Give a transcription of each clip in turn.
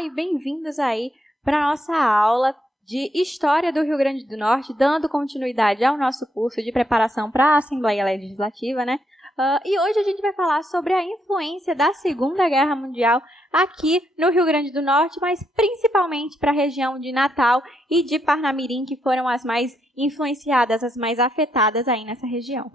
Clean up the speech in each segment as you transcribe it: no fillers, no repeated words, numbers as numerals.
Olá e bem-vindos aí para a nossa aula de História do Rio Grande do Norte, dando continuidade ao nosso curso de preparação para a Assembleia Legislativa, né? E hoje a gente vai falar sobre a influência da Segunda Guerra Mundial aqui no Rio Grande do Norte, mas principalmente para a região de Natal e de Parnamirim, que foram as mais influenciadas, as mais afetadas aí nessa região,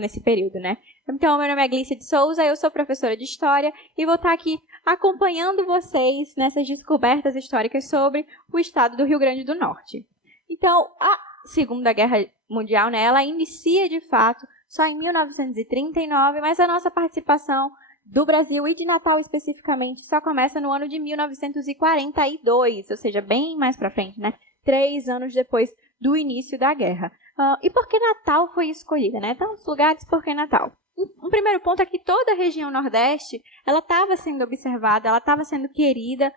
nesse período, né? Então, meu nome é Glícia de Souza, eu sou professora de História e vou estar aqui acompanhando vocês nessas descobertas históricas sobre o estado do Rio Grande do Norte. Então, a Segunda Guerra Mundial, né, ela inicia de fato só em 1939, mas a nossa participação do Brasil e de Natal especificamente só começa no ano de 1942, ou seja, bem mais para frente, né? 3 anos depois do início da guerra. E por que Natal foi escolhida, né? Tantos lugares, por que Natal? Um primeiro ponto é que toda a região Nordeste ela estava sendo observada, ela estava sendo querida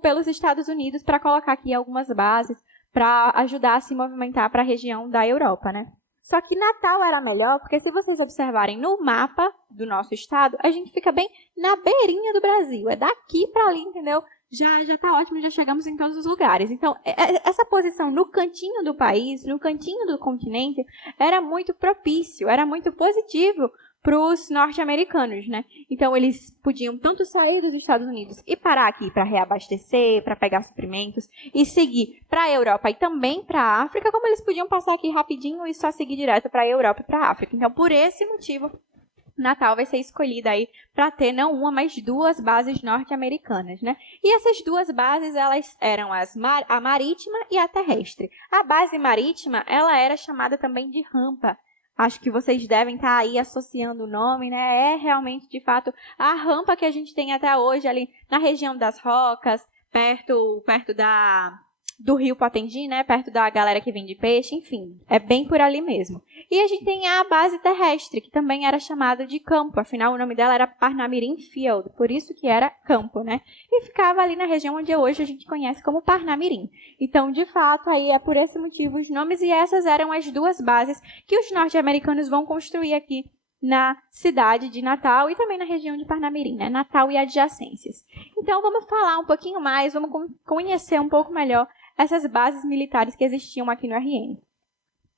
pelos Estados Unidos para colocar aqui algumas bases para ajudar a se movimentar para a região da Europa, né? Só que Natal era melhor, porque se vocês observarem no mapa do nosso estado, a gente fica bem na beirinha do Brasil. É daqui para ali, entendeu? Já está ótimo, já chegamos em todos os lugares. Então, essa posição no cantinho do país, no cantinho do continente, era muito propício, era muito positivo para os norte-americanos, né? Então, eles podiam tanto sair dos Estados Unidos e parar aqui para reabastecer, para pegar suprimentos e seguir para a Europa e também para a África, como eles podiam passar aqui rapidinho e só seguir direto para a Europa e para a África. Então, por esse motivo, Natal vai ser escolhida aí para ter não uma, mas 2 bases norte-americanas, né? E essas 2 bases, elas eram a marítima e a terrestre. A base marítima, ela era chamada também de rampa. Acho que vocês devem estar aí associando o nome, né? É realmente, de fato, a rampa que a gente tem até hoje ali na região das Rocas, perto do Rio Potengi, né? Perto da galera que vende peixe, enfim, é bem por ali mesmo. E a gente tem a base terrestre, que também era chamada de campo, afinal o nome dela era Parnamirim Field, por isso que era campo, né? E ficava ali na região onde hoje a gente conhece como Parnamirim. Então, de fato, aí é por esse motivo os nomes, e essas eram as 2 bases que os norte-americanos vão construir aqui na cidade de Natal e também na região de Parnamirim, né? Natal e adjacências. Então, vamos falar um pouquinho mais, vamos conhecer um pouco melhor essas bases militares que existiam aqui no RN.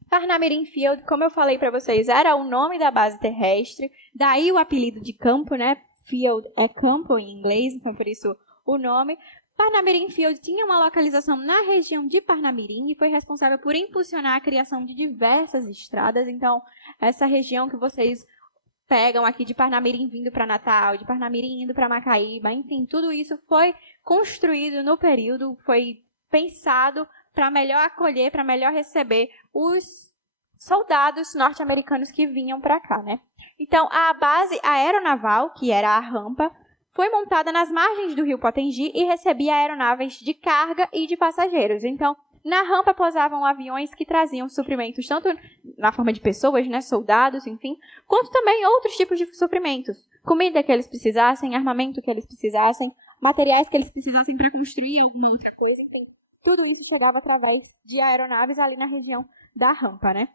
Parnamirim Field, como eu falei para vocês, era o nome da base terrestre, daí o apelido de campo, né? Field é campo em inglês, então por isso o nome. Parnamirim Field tinha uma localização na região de Parnamirim e foi responsável por impulsionar a criação de diversas estradas. Então, essa região que vocês pegam aqui de Parnamirim vindo para Natal, de Parnamirim indo para Macaíba, enfim, tudo isso foi construído no período, foi pensado para melhor acolher, para melhor receber os soldados norte-americanos que vinham para cá, né? Então, a base aeronaval, que era a rampa, foi montada nas margens do Rio Potengi e recebia aeronaves de carga e de passageiros. Então, na rampa pousavam aviões que traziam suprimentos, tanto na forma de pessoas, né, soldados, enfim, quanto também outros tipos de suprimentos. Comida que eles precisassem, armamento que eles precisassem, materiais que eles precisassem para construir alguma outra coisa, enfim. Tudo isso chegava através de aeronaves ali na região da rampa, né?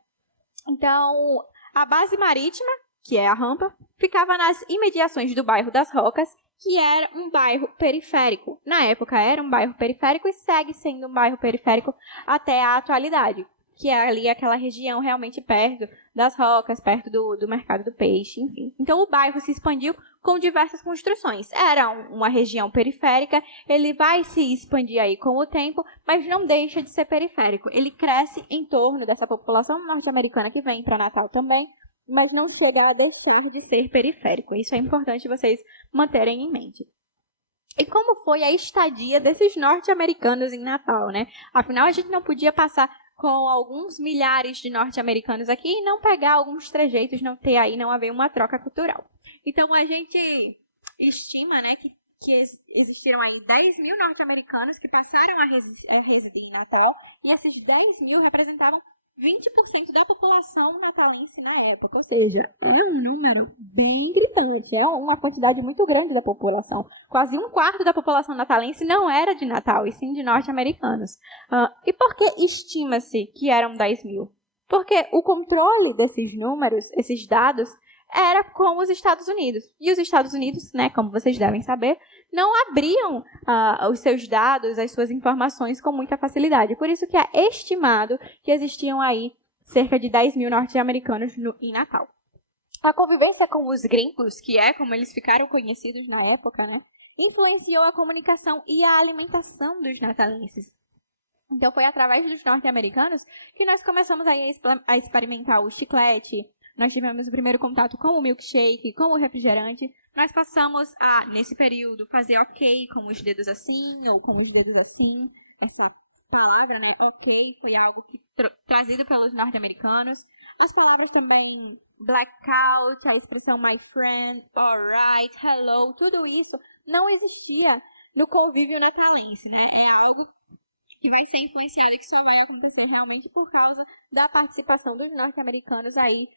Então, a base marítima, que é a rampa, ficava nas imediações do bairro das Rocas, que era um bairro periférico. Na época era um bairro periférico e segue sendo um bairro periférico até a atualidade, que é ali aquela região realmente perto das Rocas, perto do mercado do peixe, enfim. Então, o bairro se expandiu com diversas construções. Era uma região periférica, ele vai se expandir aí com o tempo, mas não deixa de ser periférico. Ele cresce em torno dessa população norte-americana que vem para Natal também, mas não chega a deixar de ser periférico. Isso é importante vocês manterem em mente. E como foi a estadia desses norte-americanos em Natal, né? Afinal, a gente não podia passar com alguns milhares de norte-americanos aqui e não pegar alguns trejeitos, não haver uma troca cultural. Então, a gente estima, né, que existiram aí 10 mil norte-americanos que passaram a residir em Natal, e esses 10 mil representavam 20% da população natalense na época. Ou seja, é um número bem gritante, é uma quantidade muito grande da população. Quase 1/4 da população natalense não era de Natal, e sim de norte-americanos. E por que estima-se que eram 10 mil? Porque o controle desses números, esses dados, era com os Estados Unidos. E os Estados Unidos, né, como vocês devem saber, não abriam os seus dados, as suas informações com muita facilidade. Por isso que é estimado que existiam aí cerca de 10 mil norte-americanos em Natal. A convivência com os gringos, que é como eles ficaram conhecidos na época, né, influenciou a comunicação e a alimentação dos natalenses. Então, foi através dos norte-americanos que nós começamos aí a experimentar o chiclete, nós tivemos o primeiro contato com o milkshake, com o refrigerante. Nós passamos a, nesse período, fazer ok com os dedos assim, ou com os dedos assim. Essa palavra, né, ok, foi algo que trazido pelos norte-americanos. As palavras também, blackout, a expressão my friend, alright, hello, tudo isso não existia no convívio natalense, né? É algo que vai ser influenciado e que só vai acontecer realmente por causa da participação dos norte-americanos aí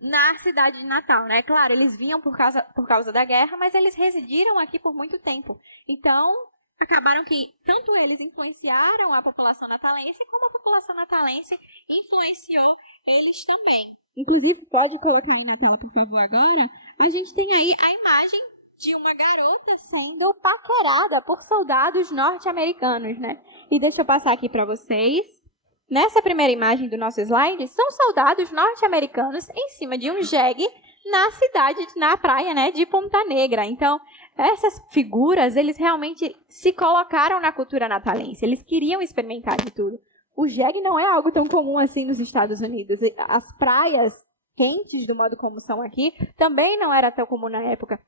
na cidade de Natal, né? Claro, eles vinham por causa da guerra, mas eles residiram aqui por muito tempo. Então, acabaram que tanto eles influenciaram a população natalense, como a população natalense influenciou eles também. Inclusive, pode colocar aí na tela, por favor, agora. A gente tem aí a imagem de uma garota sendo paquerada por soldados norte-americanos, né? E deixa eu passar aqui para vocês. Nessa primeira imagem do nosso slide, são soldados norte-americanos em cima de um jegue na cidade, na praia, né, de Ponta Negra. Então, essas figuras, eles realmente se colocaram na cultura natalense. Eles queriam experimentar de tudo. O jegue não é algo tão comum assim nos Estados Unidos. As praias quentes, do modo como são aqui, também não era tão comum na época.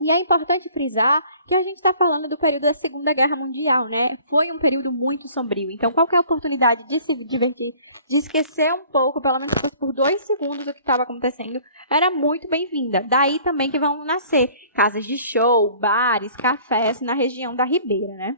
E é importante frisar que a gente está falando do período da Segunda Guerra Mundial, né? Foi um período muito sombrio. Então, qualquer oportunidade de se divertir, de esquecer um pouco, pelo menos por 2 segundos, o que estava acontecendo, era muito bem-vinda. Daí também que vão nascer casas de show, bares, cafés na região da Ribeira, né?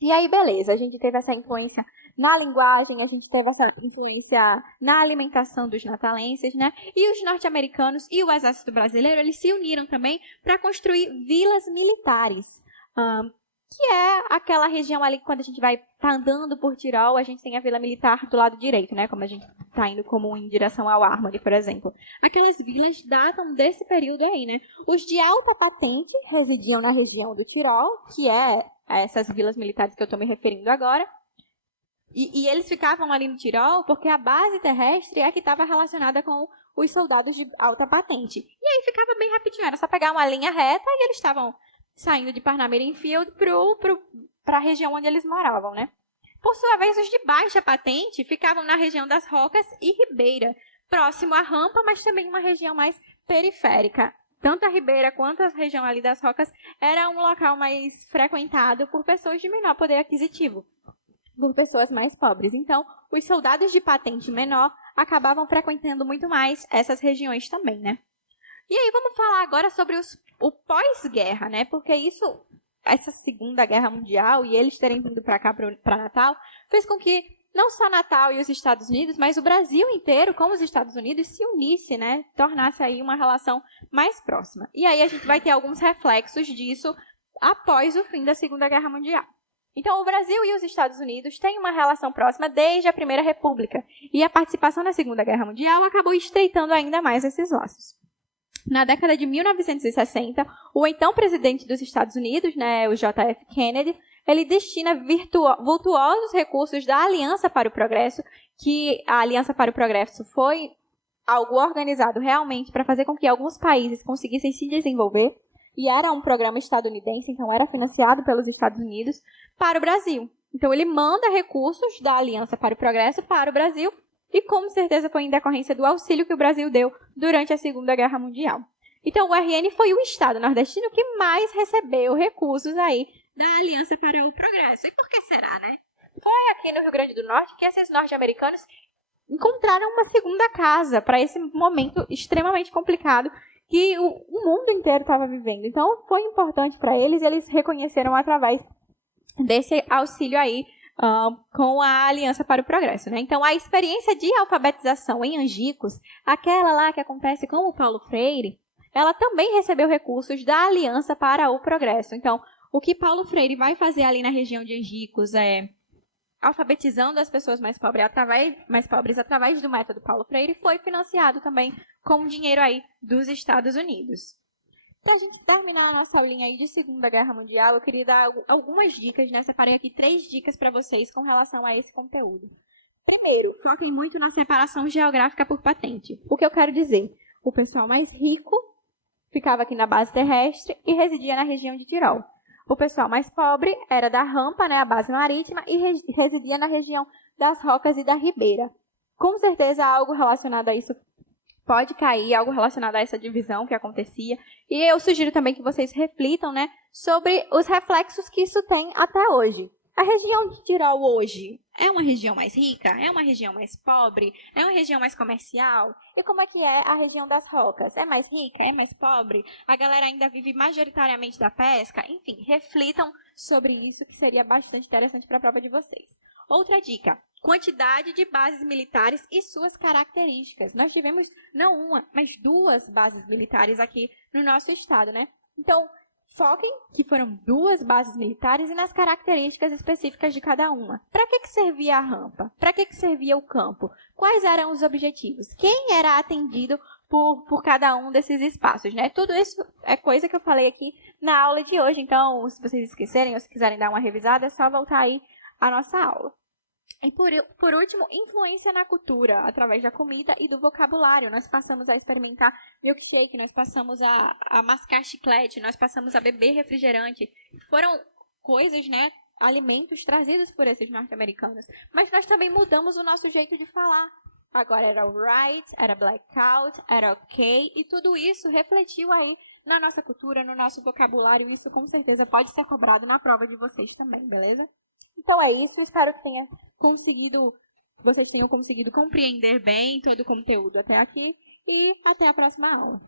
E aí, beleza, a gente teve essa influência na linguagem, a gente teve essa influência na alimentação dos natalenses, né? E os norte-americanos e o exército brasileiro, eles se uniram também para construir vilas militares, que é aquela região ali que quando a gente vai andando por Tirol, a gente tem a vila militar do lado direito, né? Como a gente está indo como em direção ao Armory, por exemplo. Aquelas vilas datam desse período aí, né? Os de alta patente residiam na região do Tirol, que é essas vilas militares que eu estou me referindo agora. E eles ficavam ali no Tirol porque a base terrestre é que estava relacionada com os soldados de alta patente. E aí ficava bem rapidinho, era só pegar uma linha reta e eles estavam saindo de Parnamirim Field para a região onde eles moravam, né? Por sua vez, os de baixa patente ficavam na região das Rocas e Ribeira, próximo à rampa, mas também uma região mais periférica. Tanto a Ribeira quanto a região ali das Rocas era um local mais frequentado por pessoas de menor poder aquisitivo, por pessoas mais pobres. Então, os soldados de patente menor acabavam frequentando muito mais essas regiões também, né? E aí, vamos falar agora sobre o pós-guerra, né? Porque essa Segunda Guerra Mundial e eles terem vindo para cá, para Natal, fez com que não só Natal e os Estados Unidos, mas o Brasil inteiro com os Estados Unidos se unisse, né? Tornasse aí uma relação mais próxima. E aí a gente vai ter alguns reflexos disso após o fim da Segunda Guerra Mundial. Então, o Brasil e os Estados Unidos têm uma relação próxima desde a Primeira República. E a participação na Segunda Guerra Mundial acabou estreitando ainda mais esses laços. Na década de 1960, o então presidente dos Estados Unidos, né, o J.F. Kennedy, ele destina vultuosos recursos da Aliança para o Progresso, que a Aliança para o Progresso foi algo organizado realmente para fazer com que alguns países conseguissem se desenvolver, e era um programa estadunidense, então era financiado pelos Estados Unidos, para o Brasil. Então, ele manda recursos da Aliança para o Progresso para o Brasil, e com certeza foi em decorrência do auxílio que o Brasil deu durante a Segunda Guerra Mundial. Então, o RN foi o estado nordestino que mais recebeu recursos aí da Aliança para o Progresso. E por que será, né? Foi aqui no Rio Grande do Norte que esses norte-americanos encontraram uma segunda casa para esse momento extremamente complicado que o mundo inteiro estava vivendo. Então, foi importante para eles e eles reconheceram através desse auxílio aí com a Aliança para o Progresso, né? Então, a experiência de alfabetização em Angicos, aquela lá que acontece com o Paulo Freire, ela também recebeu recursos da Aliança para o Progresso. Então, o que Paulo Freire vai fazer ali na região de Angicos é alfabetizando as pessoas mais pobres através do método Paulo Freire, foi financiado também com dinheiro aí dos Estados Unidos. Para a gente terminar a nossa aulinha aí de Segunda Guerra Mundial, eu queria dar algumas dicas, né? Separei aqui 3 dicas para vocês com relação a esse conteúdo. Primeiro, foquem muito na separação geográfica por patente. O que eu quero dizer? O pessoal mais rico ficava aqui na base terrestre e residia na região de Tirol. O pessoal mais pobre era da rampa, né, a base marítima, e residia na região das rocas e da ribeira. Com certeza, algo relacionado a isso pode cair, algo relacionado a essa divisão que acontecia. E eu sugiro também que vocês reflitam, né, sobre os reflexos que isso tem até hoje. A região de Tirol hoje é uma região mais rica? É uma região mais pobre? É uma região mais comercial? E como é que é a região das rocas? É mais rica? É mais pobre? A galera ainda vive majoritariamente da pesca? Enfim, reflitam sobre isso, que seria bastante interessante para a prova de vocês. Outra dica, quantidade de bases militares e suas características. Nós tivemos não uma, mas 2 bases militares aqui no nosso estado, né? Então, foquem que foram 2 bases militares e nas características específicas de cada uma. Para que servia a rampa? Para que servia o campo? Quais eram os objetivos? Quem era atendido por cada um desses espaços, né? Tudo isso é coisa que eu falei aqui na aula de hoje. Então, se vocês esquecerem ou se quiserem dar uma revisada, é só voltar aí à nossa aula. E por último, influência na cultura, através da comida e do vocabulário. Nós passamos a experimentar milkshake, nós passamos a mascar chiclete, nós passamos a beber refrigerante. Foram coisas, né, alimentos trazidos por esses norte-americanos. Mas nós também mudamos o nosso jeito de falar. Agora era alright, era blackout, era ok, e tudo isso refletiu aí na nossa cultura, no nosso vocabulário. Isso com certeza pode ser cobrado na prova de vocês também, beleza? Então é isso, espero que vocês tenham conseguido compreender bem todo o conteúdo até aqui e até a próxima aula.